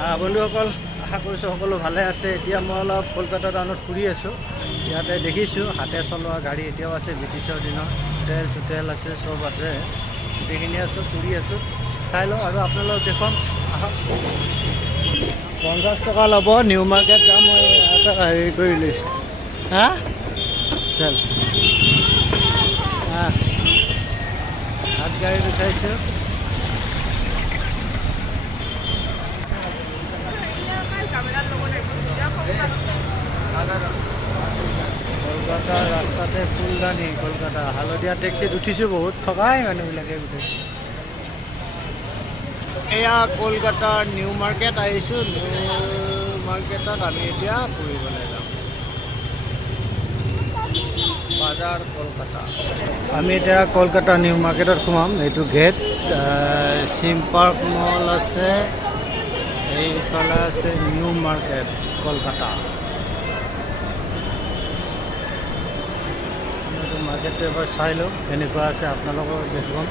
বন্ধুসকল, আশা কৰিছোঁ সকলো ভালে আছে। এতিয়া মই অলপ কলকাতা টাউনত ফুৰি আছোঁ। ইয়াতে দেখিছোঁ হাতে চলোৱা গাড়ী এতিয়াও আছে, ব্ৰিটিছৰ দিনৰ হোটেল চোটেল আছে, চব আছে। গোটেইখিনি আছোঁ, ফুৰি আছোঁ। চাই লওঁ আৰু আপোনালোক দেখুৱাম, আহক। 50 টকা ল'ব। নিউ মাৰ্কেট যাম, মই এটা হেৰি কৰি লৈছোঁ। হা চল হাত গাড়ী উঠাইছোঁ। কলকাতাৰ ৰাস্তাতে ফুলদানি, কলকাতা হালধীয়া টেক্সিত উঠিছোঁ, বহুত ঠগাই মানুহবিলাকে গোটেই। এয়া কলকাতাৰ নিউ মাৰ্কেট আহিছোঁ। নিউ মাৰ্কেটত আমি এতিয়া ফুৰিবলৈ যাম। বাজাৰ কলকাতা। আমি এতিয়া কলকাতা নিউ মাৰ্কেটত সোমাম। এইটো গেট। চিম পাৰ্ক মল আছে, এইফালে আছে নিউ মাৰ্কেট কলকাতা। মাৰ্কেটটো এবাৰ চাই লওঁ কেনেকুৱা আছে, আপোনালোকক দেখুৱাম।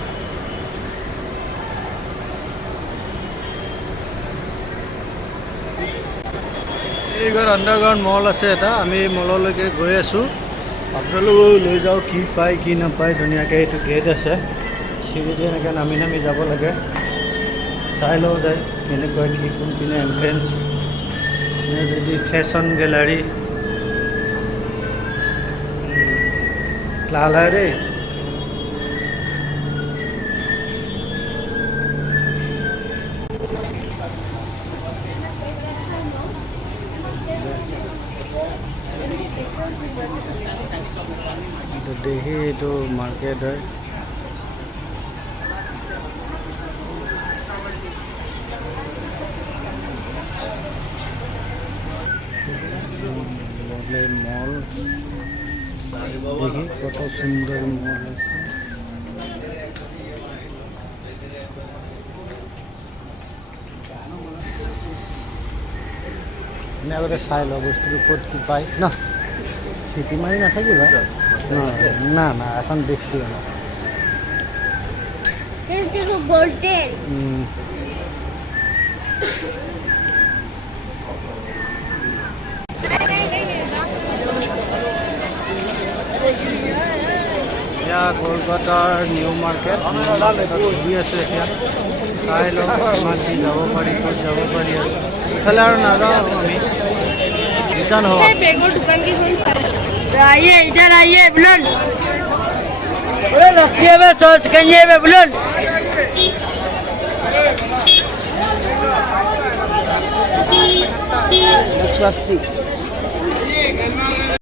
এই ঘৰ আণ্ডাৰগ্ৰাউণ্ড মল আছে এটা। আমি মললৈকে গৈ আছোঁ। আপোনালোকেও লৈ যাওঁ, কি পায় কি নাপায়। ধুনীয়াকৈ এইটো গেট আছে, চিৰিদি এনেকৈ নামি নামি যাব লাগে। চাই লওঁ যায় কেনেকুৱা কি, কোনপিনে এণ্ট্ৰেঞ্চ। Ready fashion gallery. লাল হয় দেই। দেখি এইটো মাৰ্কেট হয়। মল দেখি কত সুন্দর মল আছে। আমি আগতে চাই লওঁ বস্তুটো ক'ত কি পায় ন। চিটি মাৰি নাথাকিবা। না না, এখন দেখছি না। এতিয়া কলকাতাৰ নিউ মাৰ্কেট ঘূৰি আছোঁ এতিয়া। চাই লওঁ কিমান কি যাব পাৰি, ক'ত যাব পাৰি। আৰু ইফালে আৰু নাযাওঁ আমি, ৰিটাৰ্ণ হওঁ। आइए इधर आइए बुलंद लस्सी में सॉस गंजे में बुलंद 180